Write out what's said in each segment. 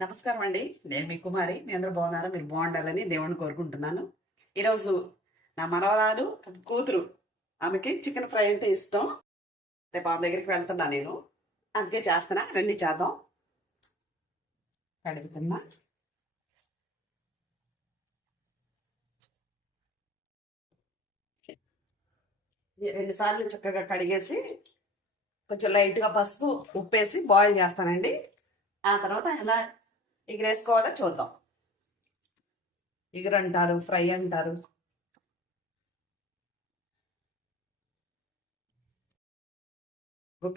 నమస్కారం అండి. నేను మీ కుమారి. మీ అందరూ బాగున్నారా? మీరు బాగుండాలని దేవుణ్ణి కోరుకుంటున్నాను. ఈరోజు నా మనవరాలు కూతురు, ఆమెకి చికెన్ ఫ్రై అంటే ఇష్టం. రేపు ఆమె దగ్గరికి వెళ్తున్నా నేను, అందుకే చేస్తున్నా. రండి చేద్దాం. కడుగుతున్నా. 2 సార్లు చక్కగా కడిగేసి కొంచెం లైట్గా పసుపు ఉప్పేసి బాయిల్ చేస్తానండి. ఆ తర్వాత ఎలా ఎగిరేసుకోవాలో చూద్దాం. ఎగురు అంటారు, ఫ్రై అంటారు.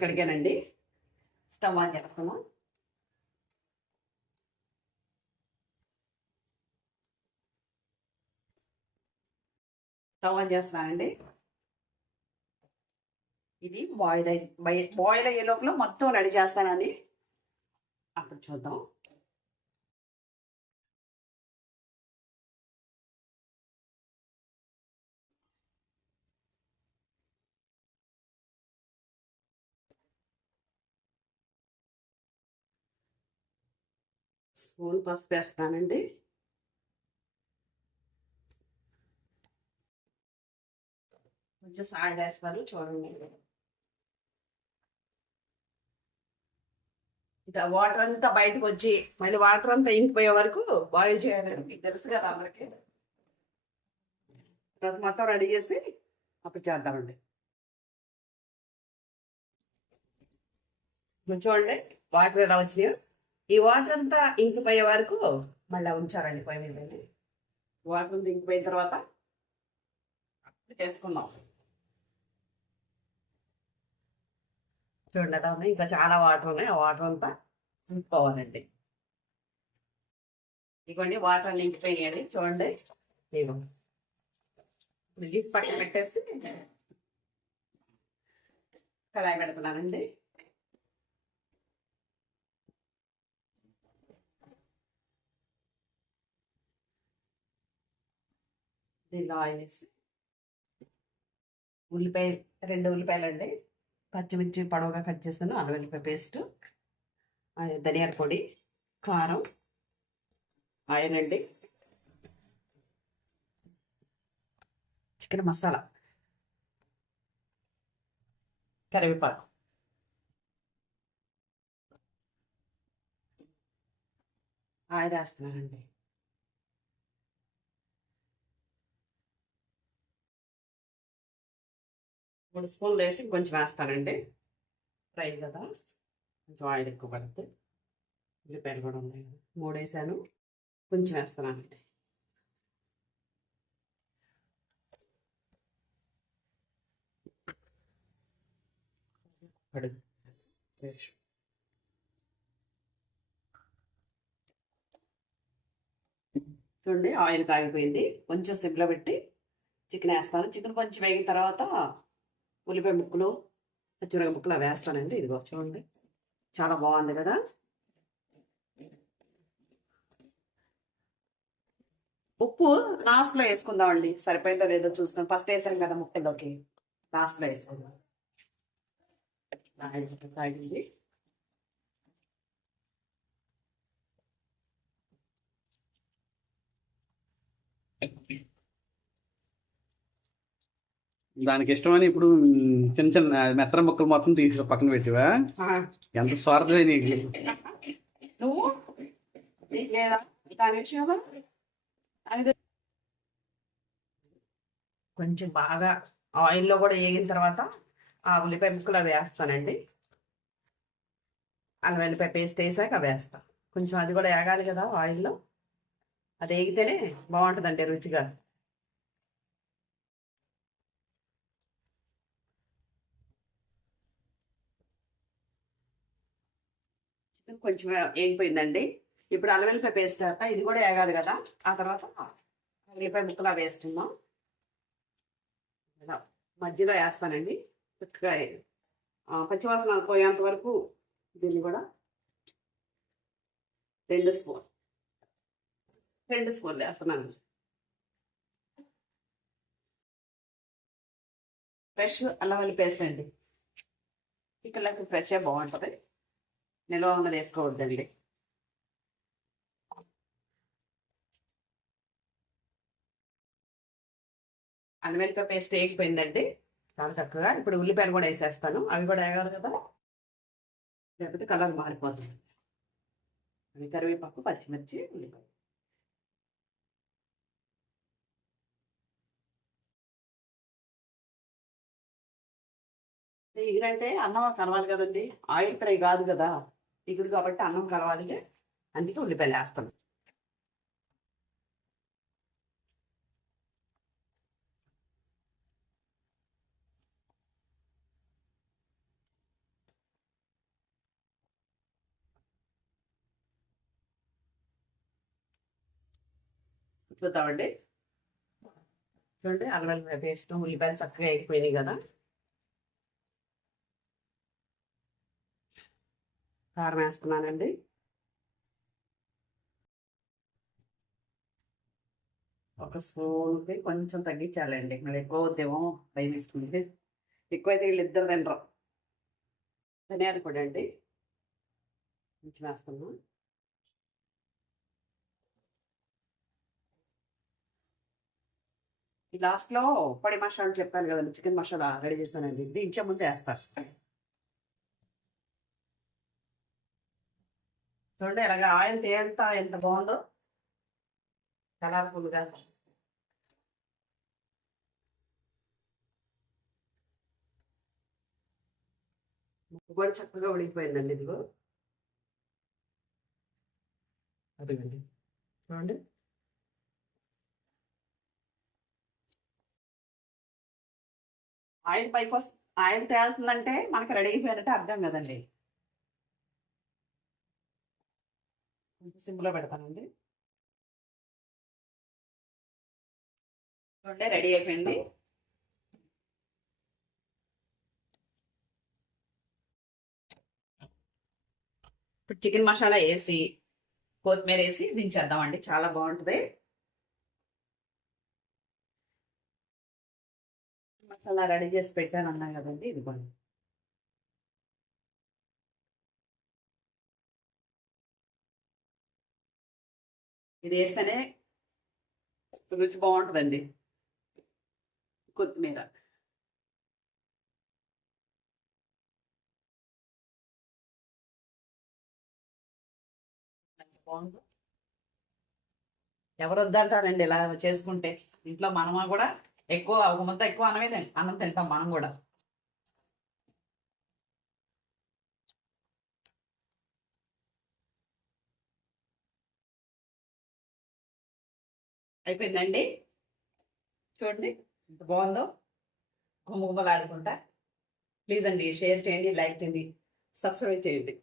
కడిగానండి. స్టవ్ ఆన్ చేస్తాము. స్టవ్ ఆన్ చేస్తున్నానండి. ఇది బాయిల్ అయ్యే లోపల మొత్తం రెడీ చేస్తానని అప్పుడు చూద్దాం. స్పూన్ పసుపు వేస్తానండి. కొంచెం సాల్ట్ వేస్తారు చూడండి. ఇక వాటర్ అంతా బయటకు వచ్చి మళ్ళీ వాటర్ అంతా ఇంకిపోయే వరకు బాయిల్ చేయాలండి. మీకు తెలుసు కదా అందరికి. తర్వాత మొత్తం రెడీ చేసి అప్పుడు చేద్దామండి. చూడండి వాటర్ ఎలా వచ్చినాయో. ఈ వాటర్ అంతా ఇంకిపోయే వరకు మళ్ళీ ఉంచారండి పొయ్యి మీద. వాటర్ అంతా ఇంకిపోయిన తర్వాత చేసుకుందాం. చూడండి ఎలా ఉన్నాయి. ఇంకా చాలా వాటర్ ఉన్నాయి. ఆ వాటర్ అంతా ఇంకిపోవాలండి. ఇదిగోండి వాటర్ అన్ని ఇంకిపోయాయి చూడండి. ఇదిగో పక్కన పెట్టేసి కడాయి పెడుతున్నానండి. దీనిలో ఆయిల్ వేసి ఉల్లిపాయ 2 ఉల్లిపాయలు అండి, పచ్చిమిర్చి పొడవుగా కట్ చేస్తాను, అల్లం వెల్లిపాయ పేస్ట్, ధనియాల పొడి, కారం, ఆయిల్ అండి, చికెన్ మసాలా, కరివేపాకు, ఆయిల్ వేస్తున్నానండి. మూడు స్పూన్లు వేసి కొంచెం వేస్తానండి. ఫ్రై కదా, కొంచెం ఆయిల్ ఎక్కువ పడుతుంది. ఉల్లిపాయలు కూడా ఉన్నాయి కదా, 3 వేసాను. కొంచెం వేస్తున్నానండి. కడుగు చూడండి ఆయిల్ కాగిపోయింది. కొంచెం సిమ్లో పెట్టి చికెన్ వేస్తాను. చికెన్ కొంచెం వేగిన తర్వాత ఉల్లిపాయ ముక్కలు, పచ్చిమిరపకాయ ముక్కలు అవి వేస్తానండి. ఇదిగో చూడండి చాలా బాగుంది కదా. ఉప్పు లాస్ట్లో వేసుకుందామండి, సరిపోయిందో లేదో చూసుకొని. ఫస్ట్ వేసాను కదా ముక్కల్లోకి, లాస్ట్లో వేసుకుందాం. తాగింది. దానికి ఇష్టమని ఇప్పుడు చిన్న చిన్న మెత్తన ముక్కలు మొత్తం తీసి పక్కన పెట్టివా? ఎంత స్వార్థమే నీకు. నువ్వు లేదా దాని విషయంలో అది కొంచెం బాగా ఆయిల్లో కూడా వేగిన తర్వాత ఆ ఉల్లిపాయ ముక్కలు అవి వేస్తానండి. అల్లం వెల్లిపాయ పేస్ట్ వేసాక అవి వేస్తాను. కొంచెం అది కూడా వేగాలి కదా ఆయిల్లో. అది వేగితేనే బాగుంటుందండి రుచిగా. చికెన్ కొంచెం వేగిపోయిందండి. ఇప్పుడు అల్లం వెల్లిపాయ పేస్ట్ వేస్తా. ఇది కూడా వేగాలి కదా. ఆ తర్వాత ఉల్లిపాయ ముక్కలు అవి వేస్తున్నాం. మధ్యలో వేస్తానండి చక్కగా పచ్చివాసన పోయేంత వరకు. దీన్ని కూడా 2 స్పూన్లు వేస్తున్నాను. ఫ్రెష్ అల్లం వెల్లుల్లి పేస్ట్ అండి. చికెన్లోకి ఫ్రెష్గా బాగుంటుంది, నిల్వ ఉన్నది వేసుకోవద్దండి. అల్లం వెల్లిపాయ పేస్ట్ వేగిపోయిందండి చాలా చక్కగా. ఇప్పుడు ఉల్లిపాయలు కూడా వేసేస్తాను, అవి కూడా వేగాలి కదా, లేకపోతే కలర్ మారిపోతుంది. అవి కరివేపాకు, పచ్చిమిర్చి, ఉల్లిపాయ. ఇగురంటే అన్నం కలవాలి కదండి, ఆయిల్ ఫ్రై కాదు కదా, ఇగురు కాబట్టి అన్నం కలవాలి, అందుకే ఉల్లిపాయలు వేస్తాను. చూద్దామండి. చూడండి అల్లం వెల్లిపాయ పేస్ట్, ఉల్లిపాయలు చక్కగా వేగిపోయినాయి కదా. కారం వేస్తున్నానండి. ఒక స్పూన్కి కొంచెం తగ్గించాలండి, మళ్ళీ ఎక్కువ అవుతేమో భయం వేస్తుంది. ఎక్కువైతే వీళ్ళిద్దరు తినరు. ధనియాల పొడి అండి కొంచెం వేస్తున్నాం. ఈ లాస్ట్లో పొడి మసాలా చెప్పాను కదండి, చికెన్ మసాలా రెడీ చేశానండి, దించే ముందు వేస్తారు. చూడండి ఇలాగ ఆయిల్ తేలుతా ఎంత బాగుందో, కలర్ఫుల్గా. ముక్కు కూడా చక్కగా ఉడికిపోయిందండి. ఇదిగో అదిగండి చూడండి. ఆయిల్ పైకి వస్తుంది, ఆయిల్ తేలుతుందంటే మనకి రెడీ అయిపోయినట్టే అర్థం కదండి. కొంచెం సిమ్లో పెడతానండి. చూడండి రెడీ అయిపోయింది. ఇప్పుడు చికెన్ మసాలా వేసి కొత్తిమీర వేసి దించేద్దామండి, చాలా బాగుంటుంది. మసాలా రెడీ చేసి పెట్టాను అన్నాను కదండి, ఇదిగోండి. ఇది వేస్తేనే రుచి బాగుంటుందండి. కొత్తిమీర బాగుంది. ఎవరు వద్దంటారండి ఇలా చేసుకుంటే, ఇంట్లో మనము కూడా ఎక్కువ ఒక ముద్ద ఎక్కువ అన్నం తింటాం మనం కూడా. అయిపోయిందండి. చూడండి ఎంత బాగుందో, గుమ్మగుమ్మలాడుకుంటా. ప్లీజ్ అండి షేర్ చేయండి, లైక్ చేయండి, సబ్స్క్రైబ్ చేయండి.